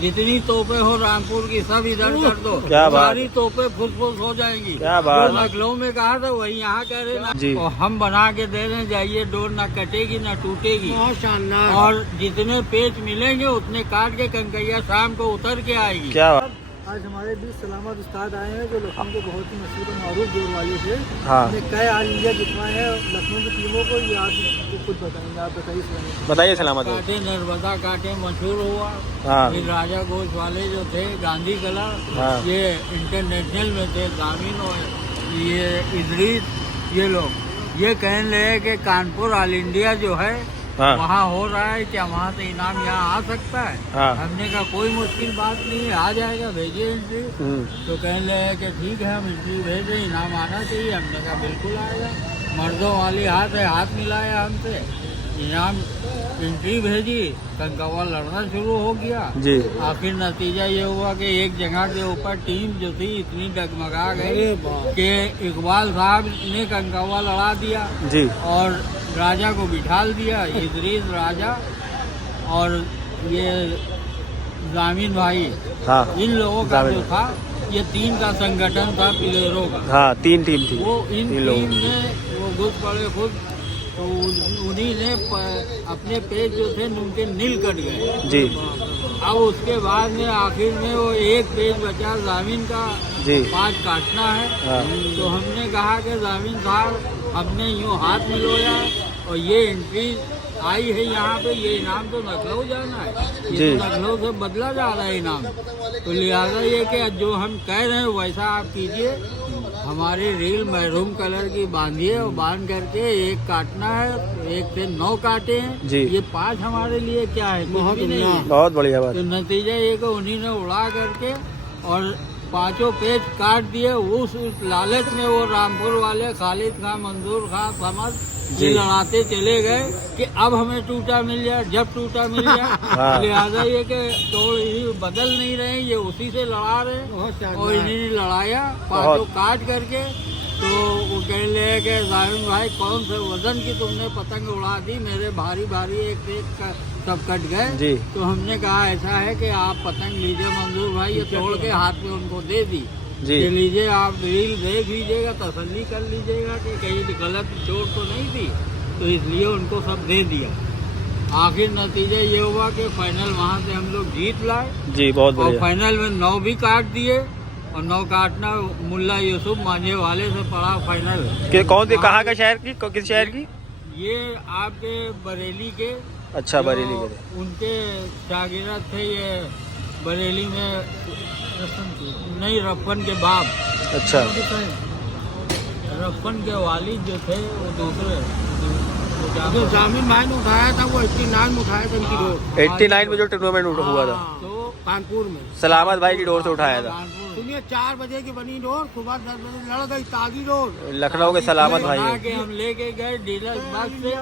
जितनी तोपें हो रामपुर की सब इधर कर दो। क्या बात, सारी तोपें फुस हो जाएंगी। क्या बात। जो लखनऊ में कहा था वही यहाँ कह रहे ना जी। और हम बना के दे रहे हैं, जाइए डोर ना कटेगी ना टूटेगी। बहुत शानदार। और जितने पेच मिलेंगे उतने काट के कंकैया शाम को उतर के आएगी। क्या बात। आज हमारे बीच सलामत उस्ताद आए हैं जो लखनऊ के बहुत ही मशहूर और मारूफ जोर वाले थे। हाँ। कई ऑल इंडिया जितवाए हैं लखनऊ की टीमों को, ये आप कुछ बताएंगे, आप बताइए सलामत भाई। कांटे नर्मदा कांटे मशहूर हुआ। हाँ। फिर राजा घोष वाले जो थे गांधी कला, हाँ। ये इंटरनेशनल में थे। दामिन और ये इदरीस, ये लोग ये कहने लगे कि कानपुर ऑल इंडिया जो है हाँ। वहाँ हो रहा है, क्या वहाँ से इनाम यहाँ आ सकता है? हाँ। हमने कहा कोई मुश्किल बात नहीं है, आ जाएगा, भेजिए एंट्री। तो कहने लगे कि ठीक है हम एंट्री भेज रहे, इनाम आना चाहिए। हमने कहा बिल्कुल आएगा। मर्दों वाली हाथ है, हाथ मिलाया हमसे, इनाम एंट्री भेजी, कंकवा लड़ना शुरू हो गया जी। आखिर नतीजा ये हुआ कि एक जगह के ऊपर टीम जो थी इतनी डगमगा गई कि इकबाल साहब ने कंकवा लड़ा दिया जी। और राजा को बिठाल दिया, इदरीस राजा और ये जामिन भाई। हाँ। इन लोगों का जो था ये तीन का संगठन था प्लेयरों का। हाँ, 3 टीम थी। वो इन तीन लोग। टीम में वो घुस पड़े खुद, तो उन्हीं ने अपने पेज जो थे उनके नील कट गए जी। अब उसके बाद में आखिर में वो एक पेज बचा जामिन का जी। 5 काटना है। हाँ। तो हमने कहा कि जामिन साहब हमने यूँ हाथ मिलोया और ये एंट्री आई है यहाँ पे, ये इनाम तो लखनऊ जाना है, ये तो लखनऊ से बदला जा रहा है इनाम। तो लिहाजा ये कि जो हम कह रहे हैं वैसा आप कीजिए, हमारी रील मैरून कलर की बांधिए और बांध करके एक काटना है, एक से 9 काटे हैं जी। ये 5 हमारे लिए क्या है, कुछ भी नहीं है। बहुत बढ़िया बात। तो नतीजा ये कि उन्हीं ने उड़ा करके और 5 पेज काट दिए। उस लालच में वो रामपुर वाले खालिद खां, मंजूर खां समझ ये लड़ाते चले गए कि अब हमें टूटा मिल जाए, जब टूटा मिल जाए। लिहाजा ये कि तोड़ ही बदल नहीं रहे, ये उसी से लड़ा रहे और इन्हीं ने लड़ाया 5 काट करके। तो वो कहने लगे कि जामिन भाई कौन से वजन की तुमने पतंग उड़ा दी, मेरे भारी भारी एक एक सब कट गए। तो हमने कहा ऐसा है कि आप पतंग लीजिए मंजूर भाई, ये तोड़ के हाथ में उनको दे दी। ये लीजिए, आप रील देख लीजिएगा, तसल्ली कर लीजिएगा कि कहीं गलत चोट तो नहीं थी, तो इसलिए उनको सब दे दिया। आखिर नतीजा ये हुआ कि फाइनल वहाँ से हम लोग जीत लाए जी। बहुत और बढ़िया। फाइनल में 9 भी काट दिए और 9 काटना मुल्ला यूसुफ मांझे वाले से पड़ा फाइनल। कौन सी, कहाँ का शहर की, किस शहर की? ये आपके बरेली के। अच्छा, बरेली के। उनके शागिर्द थे ये बरेली में, नहीं रफन के बाप। अच्छा। रफन के वालिद जो थे वो दूसरे, जो जामिन भाई ने उठाया था वो 89 में उठाया था इनकी डोर। 89 में जो टूर्नामेंट हुआ था तो कानपुर में सलामत भाई की डोर से उठाया था। सुनिए 4 बजे की बनी डोर, सुबह 10 बजे लड़ गई ताजी डोर। लखनऊ के सलामत भाई के हम लेके गए डीलर बस से।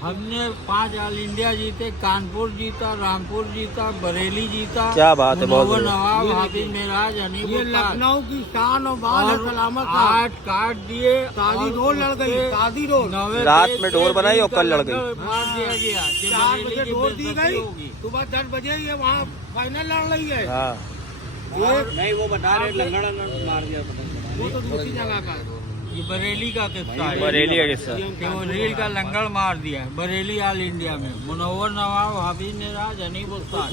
हमने 5 ऑल इंडिया जीते, कानपुर जीता, रामपुर जीता, बरेली जीता। क्या बात है, बहुत बढ़िया। नवाब, हाफिज मेराज, हनीफ, ये लखनऊ की शान और बाल है सलामत। 8 काट दिए, ताजी डोर लड़ गई, ताजी डोर। रात में डोर बनाई और कल लड़ गई। मार दिया गया। 4 बजे डोर दी गई, सुबह 10 बजे ये वहाँ फाइनल लड़ रही है। हाँ। नहीं वो बता रहे लंगड़ा मार दिया, वो तो दूसरी जगह का है। ये बरेली का किस्सा है। बरेली का किस्सा कि वो रील का लंगड़ मार दिया है बरेली ऑल इंडिया में। मुनव्वर नवाब, हाफिज मेराज, हनीफ उस्ताद,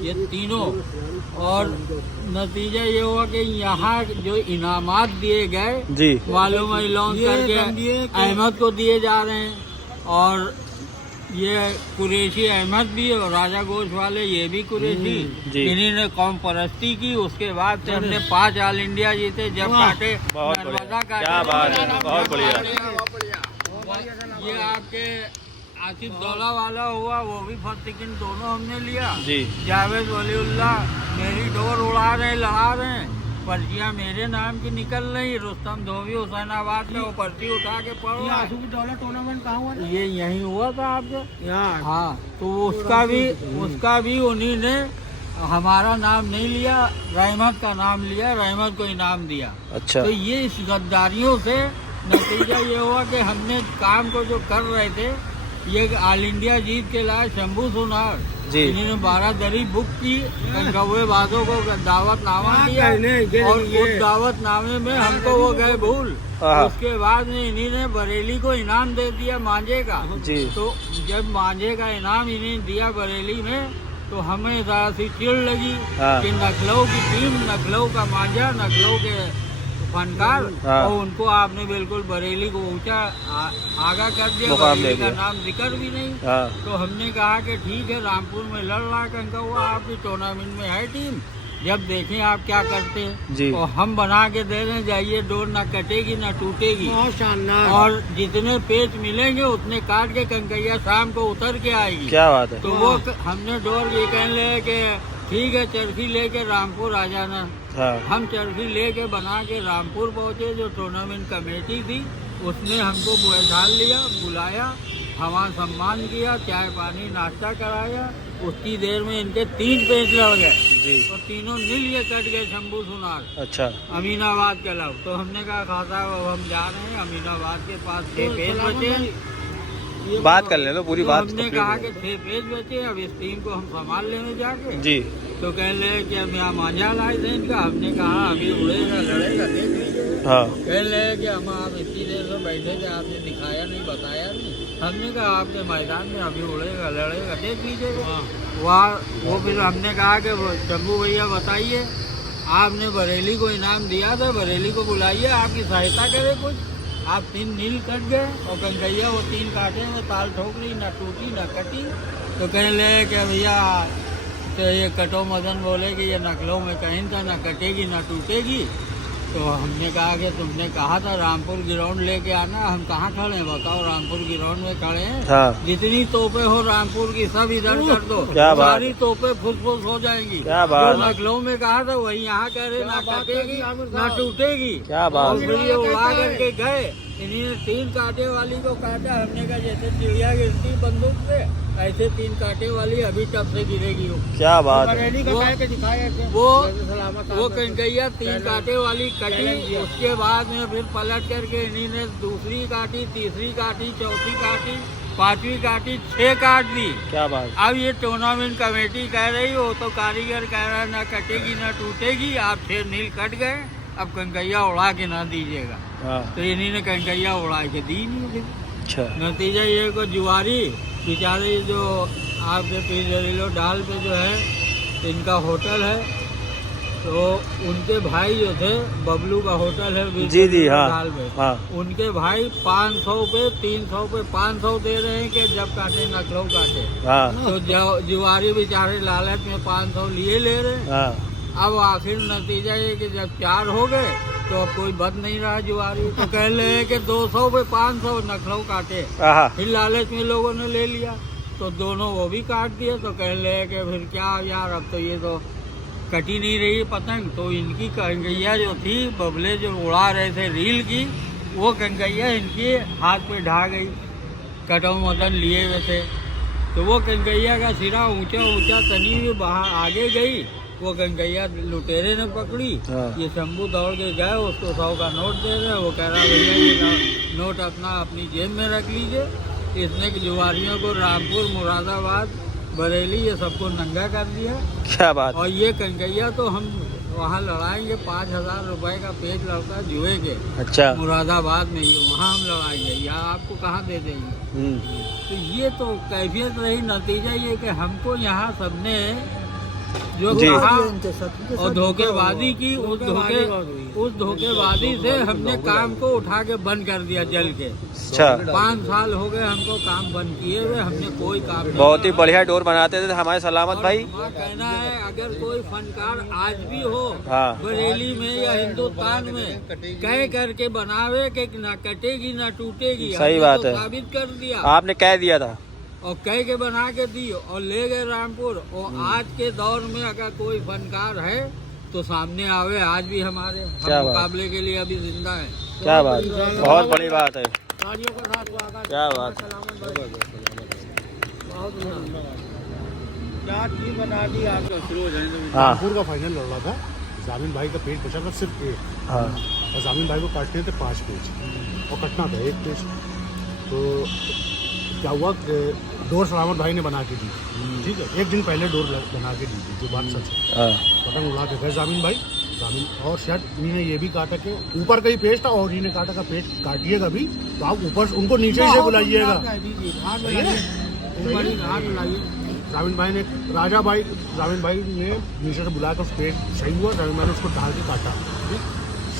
ये तीनों। और नतीजा ये हुआ कि यहाँ जो इनामात दिए गए जी, मालूम है लॉन्च करके अहमद को दिए जा रहे हैं। और ये कुरैशी अहमद भी और राजा घोष वाले ये भी कुरैशी, इन्हीं ने कौम परस्ती की। उसके बाद से हमने 5 ऑल इंडिया जीते, जब काटे नर्मदा काटे। क्या बात है, बहुत बढ़िया। ये आपके आसिफ दौला वाला हुआ, वो भी फर्स्ट सेकंड दोनों हमने लिया जी। जावेद वलीउल्लाह मेरी डोर उड़ा रहे, लड़ा रहे, पर्चियाँ मेरे नाम की निकल रही। रुस्तम धोबी हुसैनाबाद में वो पर्ची उठा के पढ़ रहा है। डॉलर टूर्नामेंट कहाँ हुआ? ये यहीं हुआ था आपके यहाँ। हाँ, तो उसका भी उन्हीं ने हमारा नाम नहीं लिया, रहमत का नाम लिया, रहमत को इनाम दिया। अच्छा। तो ये इस गद्दारियों से नतीजा ये हुआ कि हमने काम को जो कर रहे थे ये ऑल इंडिया जीत के लाए शंभू सोनार जी। इन्होंने 12 दरी बुक की, कौवे बाजों को दावतनामा दिया और उस दावतनामे में हमको वो गए भूल। हाँ। उसके बाद में इन्होंने बरेली को इनाम दे दिया मांझे का। जी। तो जब मांझे का इनाम इन्हें दिया बरेली में तो हमें जरा सी चिड़ लगी हाँ। कि नखलऊ की टीम, नखलऊ का मांझा, नखलऊ के फनकार, हाँ। और उनको आपने बिल्कुल बरेली को ऊंचा आगा कर दिया, मुकाम दे बरेली का दिया। नाम जिक्र भी नहीं। हाँ। तो हमने कहा कि ठीक है, रामपुर में लड़ रहा कंका हुआ, आपकी टूर्नामेंट में है टीम, जब देखें आप क्या करते हैं। जी। और हम बना के दे रहे, जाइए, डोर ना कटेगी ना टूटेगी। बहुत शानदार। और जितने पेच मिलेंगे उतने काट के कंकैया शाम को उतर के आएगी। क्या बात है। तो वो हमने डोर ये कहने लगे कि ठीक है, चरखी लेके रामपुर आ जाना। हाँ। हम चरखी लेके बना के रामपुर पहुंचे। जो टूर्नामेंट कमेटी थी उसने हमको बैठा लिया, बुलाया, हमारा सम्मान किया, चाय पानी नाश्ता कराया। उतनी देर में इनके 3 पेच लड़ गए। जी। तो तीनों नील ये कट गए शंभू सोनार अच्छा। अमीनाबाद के लव। तो हमने कहा खाता अब हम जा रहे हैं अमीनाबाद के पास 6 पेच बचे। बात कर ले लो पूरी तो बात। हमने कहा कि 6 पेज बचे, अब इस टीम को हम संभाल लेने जाके। जी। तो कह रहे कि हम यहाँ मांझा लाए थे इनका। हमने कहा अभी उड़ेगा लड़ेगा देख लीजिए। हाँ। कह रहे कि हम आप इतनी देर से बैठे थे, आपने दिखाया नहीं, बताया नहीं। हमने कहा आपके मैदान में अभी उड़ेगा लड़ेगा देख लीजिएगा। वहाँ वो फिर हमने कहा कि शंभू भैया बताइए, आपने बरेली को इनाम दिया था, बरेली को बुलाइए, आपकी सहायता करे कुछ। आप 3 नील कट गए और कंकैया वो 3 काटे में ताल ठोक रही, ना टूटी ना कटी। तो कह ले कि भैया तो ये कटो मदन बोले कि ये नकलों में कहीं था, ना कटेगी ना टूटेगी। तो हमने कहा कि तुमने कहा था रामपुर ग्राउंड लेके आना, हम कहाँ खड़े हैं बताओ, रामपुर ग्राउंड में खड़े हैं। हाँ। जितनी तोपे हो रामपुर की सब इधर कर दो, क्या बात। सारी तोपे फुस हो जाएंगी। क्या बात। जो नकलों में कहा था वही यहाँ कह रहे, ना कटेगी ना टूटेगी। क्या बात। और फिर ये उड़ा करके गए। इन्हीं 3 कांटे वाली को काटा। हमने कहा जैसे चिड़िया गिरती बंदूक से, ऐसे 3 कांटे वाली अभी टप से गिरेगी वो। क्या बात है। वो कंकैया 3 कांटे वाली कटी। उसके बाद में फिर पलट करके इन्हीं ने दूसरी काटी, तीसरी काटी, चौथी काटी, 5वीं काटी, 6 काट दी। क्या बात। अब ये टूर्नामेंट कमेटी कह रही हो तो कारीगर कह रहा है ना कटेगी ना टूटेगी, आप 6 नील कट गए, अब कंकैया उड़ा के ना दीजिएगा। हाँ। तो इन्हीं ने कंकैया उड़ा के दी नहीं फिर। अच्छा। नतीजा ये को जुआरी बेचारे जो आपके पीर डाल पे जो है इनका होटल है, तो उनके भाई जो थे बबलू का होटल है जी जी। हाँ। डाल पे, हाँ। उनके भाई 500 पे 300 पे 500 दे रहे हैं कि जब काटे नकलों काटे। हाँ। तो जुआरी बेचारे लालच में 500 लिए ले रहे हैं। हाँ। अब आखिर नतीजा ये कि जब 4 हो गए तो अब कोई बद नहीं रहा जुआरी। तो कह रहे हैं कि 200 पे 500 नखलऊ काटे। आहा। फिर लालच में लोगों ने ले लिया तो दोनों वो भी काट दिए। तो कह रहे हैं कि फिर क्या यार, अब तो ये तो कटी नहीं रही पतंग। तो इनकी कंकैया जो थी, बबले जो उड़ा रहे थे रील की, वो कंकैया इनके हाथ पे ढा गई। कटो मदन लिए हुए थे तो वो कंकैया का सिरा ऊंचा ऊंचा तनी भी बाहर आगे गई। वो कंकैया लुटेरे ने पकड़ी। हाँ। ये शंभू दौड़ के गए, उसको 100 का नोट दे रहे। वो कह रहा भैया ये नोट अपनी जेब में रख लीजिए। इसने जुआरियों को रामपुर, मुरादाबाद, बरेली ये सबको नंगा कर दिया। क्या बात। और ये कंकैया तो हम वहाँ लड़ाएंगे, 5000 रुपए का पेज लड़ता जुए के। अच्छा। मुरादाबाद में ही वहाँ हम लड़ाएंगे, यहाँ आपको कहाँ दे देंगे। तो ये तो कैफियत रही। नतीजा ये कि हमको यहाँ सबने जो कहा और धोखेबाजी की, उस धोखेबाजी से हमने काम को उठा के बंद कर दिया जल के। अच्छा। 5 साल हो गए हमको काम बंद किए हुए, हमने कोई काम नहीं बहुत ही किया। बढ़िया डोर बनाते थे हमारे सलामत और भाई। हमारा कहना है अगर कोई फनकार आज भी हो हाँ। बरेली में या हिंदुस्तान में, कह करके बनावे कि ना कटेगी ना टूटेगी। सही हमने बात तो है। साबित कर दिया आपने कह दिया था। और कह के बना के दी और ले गए रामपुर। और आज के दौर में अगर कोई फनकार है तो सामने आवे, आज भी हमारे क्या बात। मुकाबले के लिए अभी जिंदा है। क्या बात। बहुत बड़ी बात है। क्या बात। क्या चीज बता दी आपका शुरू हो जाए। हाँ। रामपुर का फाइनल लड़ रहा था। जामिन भाई का पेज बचा था सिर्फ 1। हाँ। और जामिन भाई को काटने थे 5 पेज और कटना था 1 पेज। तो क्या हुआ, डोर सलामत भाई ने बना के दी, ठीक है, एक दिन पहले डोर बना के दी थी, जो बात सच है। हाँ पतंग उड़ा के गए जामिन भाई, और शायद इन्होंने ये भी कहा था कि ऊपर का ही पेज था, और इन्हें कहा था कि पेज काटिएगा भी तो आप ऊपर उनको नीचे से बुलाइएगा। जामिन भाई ने जामिन भाई ने नीचे से बुला कर उस पेज सही हुआ, जामिन भाई ने उसको डाल के काटा।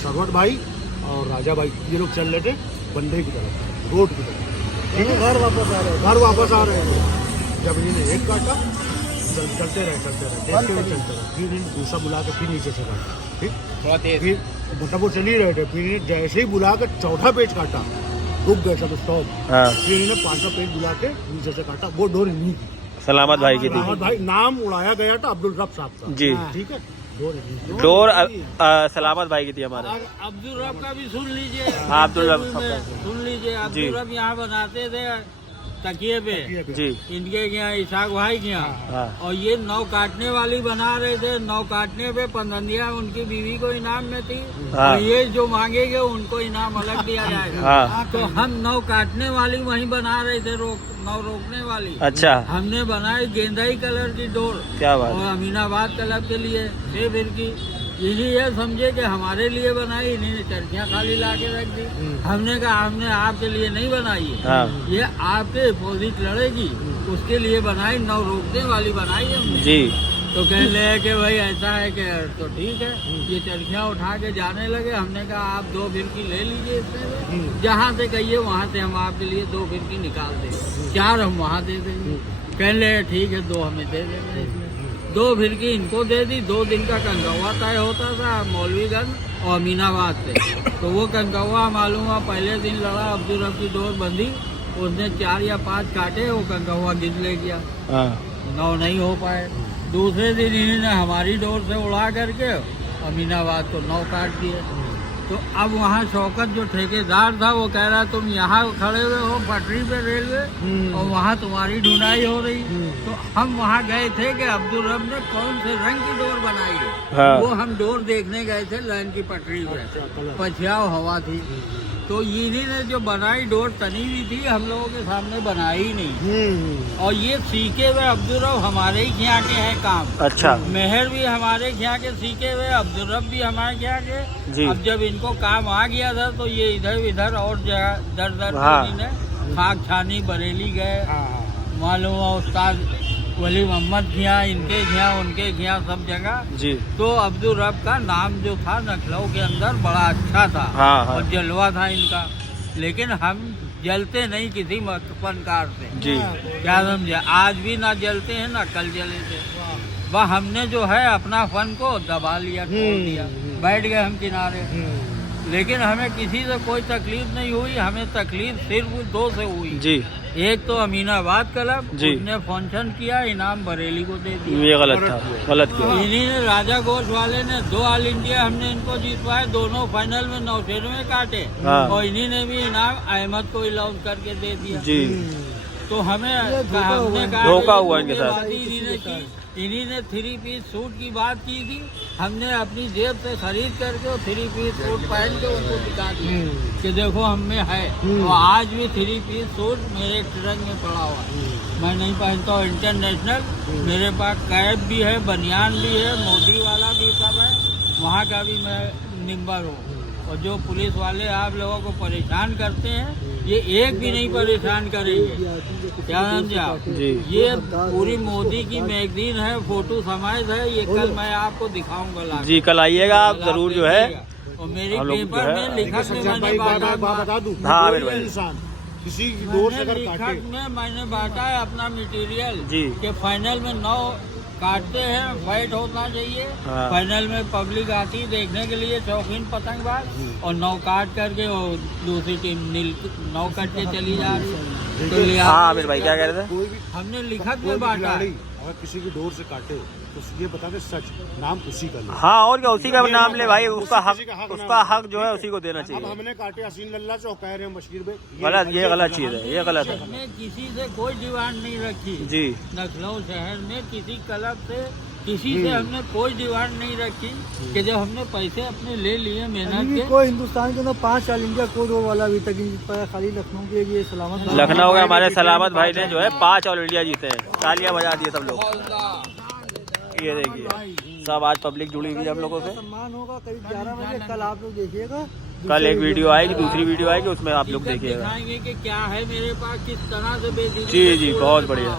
सरवत भाई और राजा भाई ये लोग चल रहे थे बंदे की तरफ, रोड की तरफ, ठीक है, घर वापस आ रहे हैं। जब इन्होंने एक काटा, चलते रहे देखते हुए चलते रहे, फिर इन्हें दूसरा बुला कर फिर नीचे से काटा, ठीक, थोड़ा तेज। फिर मतलब वो चल ही रहे थे, फिर इन्हें जैसे ही बुला कर चौथा पेज काटा, रुक गए सब स्टॉप। हाँ फिर इन्हें पांचवा पेज बुला के नीचे से काटा, वो डोर इन्हीं की, सलामत भाई की थी। सलामत भाई नाम उड़ाया गया था अब्दुल रब साहब का, जी। ठीक है, डोर इन्हीं की। डोर सलामत भाई की थी हमारे। और अब्दुल रब का भी सुन लीजिए। हाँ, अब्दुल रब सुन लीजिए, अब्दुल रब यहाँ बनाते थे तकिए पे, जी इनके यहाँ इसाक भाई के यहाँ। हाँ और ये नौ काटने वाली बना रहे थे, नौ काटने पे पंदंदिया उनकी बीवी को इनाम में थी। हाँ। और ये जो मांगेंगे उनको इनाम अलग दिया जाएगा। हाँ तो हम नौ काटने वाली वहीं बना रहे थे, नौ रोकने वाली। अच्छा हमने बनाई गेंदाई कलर की डोर, क्या बात और है। अमीनाबाद क्लब के लिए फिर की। इन्हीं ये समझे कि हमारे लिए बनाई, इन्हीं ने चरखियाँ खाली ला के रख दी। हमने कहा हमने आपके लिए नहीं बनाई है, हाँ ये आपके अपोजिट लड़ेगी, उसके लिए बनाई, नौ रोकने वाली बनाई हमने। जी तो कहने लगे कि भाई ऐसा है कि तो ठीक है, ये चरखियाँ उठा के जाने लगे। हमने कहा आप 2 फिरकी ले लीजिए इसमें, जहाँ से कहिए वहाँ से हम आपके लिए 2 फिरकी निकाल देंगे, 4 हम वहाँ दे देंगे। कहने लगे ठीक है 2 हमें दे देंगे इसमें। 2 फिरकी इनको दे दी। 2 दिन का कंगवा तय होता था मौलवीगंज और अमीनाबाद से। तो वो कंगवा मालूम हुआ पहले दिन लड़ा, अब्दुल रब की डोर बंधी, उसने 4 या 5 काटे, वो कंगवा गिर ले गया, हाँ 9 नहीं हो पाए। दूसरे दिन इन्होंने हमारी डोर से उड़ा करके अमीनाबाद को 9 काट दिए। तो अब वहाँ शौकत जो ठेकेदार था वो कह रहा तुम यहाँ खड़े हुए हो पटरी पे रेलवे, और वहाँ तुम्हारी ढुनाई हो रही। तो हम वहाँ गए थे कि अब्दुल रब ने कौन से रंग की डोर बनाई है। हाँ। वो हम डोर देखने गए थे लाइन की पटरी पे, पछियाव हवा थी। तो इन्हीं ने जो बनाई डोर तनी हुई थी, हम लोगों के सामने बनाई ही नहीं। और ये सीखे हुए अब्दुल रब हमारे ही यहाँ के हैं काम। अच्छा मेहर भी हमारे यहाँ के सीखे हुए, अब्दुल रब भी हमारे यहाँ के। जी। अब जब इनको काम आ गया था तो ये इधर और जगह दर हाँ। इन्हें खाक छानी बरेली गए, हाँ मालूम हुआ उस्ताद वली मोहम्मद के यहाँ, इनके यहाँ, उनके यहाँ, सब जगह। जी तो अब्दुल रब का नाम जो था नखलऊ के अंदर बड़ा अच्छा था। हाँ, हाँ। और जलवा था इनका। लेकिन हम जलते नहीं किसी फनकार से, जी क्या समझे, आज भी ना जलते हैं ना कल जले थे। वह हमने जो है अपना फन को दबा लिया, छोड़ दिया, बैठ गए हम किनारे। लेकिन हमें किसी से कोई तकलीफ नहीं हुई, हमें तकलीफ सिर्फ 2 से हुई। जी एक तो अमीनाबाद क्लब, जी। उसने फंक्शन किया, इनाम बरेली को दे दिया। ये गलत था, गलत किया। इन्हीं ने राजा घोष वाले ने 2 ऑल इंडिया हमने इनको जीतवाए, दोनों फाइनल में 990 काटे। हाँ। और इन्हीं ने भी इनाम अहमद को अलाउंस करके दे दिया। जी तो हमने कहा धोखा हुआ इनके साथ। इन्हीं ने 3 पीस सूट की बात की थी, हमने अपनी जेब से खरीद करके 3 पीस सूट पहन के उनको दिखा दिया कि देखो हम में है। और आज भी 3 पीस सूट मेरे ट्रंक में पड़ा हुआ है, मैं नहीं पहनता हूँ। इंटरनेशनल मेरे पास कैप भी है, बनियान भी है, मोदी वाला भी सब है, वहाँ का भी मैं निम्बर हूँ। और जो पुलिस वाले आप लोगों को परेशान करते हैं, ये एक भी नहीं परेशान करेंगे, क्या समझे आप। जी। ये पूरी मोदी की मैगजीन है, फोटो समाज है, ये कल मैं आपको दिखाऊंगा ला के। जी कल आइएगा आप जरूर जो है। और मेरे हम लोग पेपर जो है, में लिखत में सज्जन मैंने भाई बांटा, बता दूं, हाँ, कोई बिल्कुल। इंसान किसी की डोर से अगर काटे, लिखत में मैंने बांटा है अपना मटेरियल जी। कि फाइनल में 9 काटते हैं, फाइट होना चाहिए। हाँ। फाइनल में पब्लिक आती है देखने के लिए, शौकीन पतंगबाज, और 9 काट करके वो दूसरी टीम 9 कट के चली जा रही है। तो लिहाजा हाँ आमिर भाई क्या कह रहे थे। कोई भी हमने लिखत कोई में भी बांटा है। खिलाड़ी अगर किसी की डोर से काटे तो ये बता के सच नाम उसी का ले। हाँ और क्या, उसी का नाम ले भाई, उसका किसी का हक, हक उसका नाम हक जो है उसी को देना अब चाहिए। हमने काटे हसीन लल्ला से और कह रहे हैं बशीर भाई, गलत, ये गलत चीज है, ये गलत है। हमने किसी से कोई डिमांड नहीं रखी जी लखनऊ शहर में किसी क्लब से किसी से हमने कोई डिमांड नहीं रखी कि जब हमने पैसे अपने ले लिए मेहनत के। कोई हिंदुस्तान के अंदर 5 साल इंडिया कोड वाला अभी तक नहीं जीत पाया, खाली लखनऊ के ये सलामत लखनऊ के हमारे सलामत भाई ने जो है 5 ऑल इंडिया जीते हैं, तालियां बजा दिए सब लोग। ये देखिए सब आज पब्लिक जुड़ी हुई है हम लोगों से। सम्मान होगा करीब 11 बजे, कल आप लोग देखिएगा। कल एक वीडियो आएगी, दूसरी वीडियो आएगी, उसमें आप लोग देखिएगा। दिखाएंगे कि क्या है मेरे पास, किस तरह से बेच जी जी बहुत बढ़िया।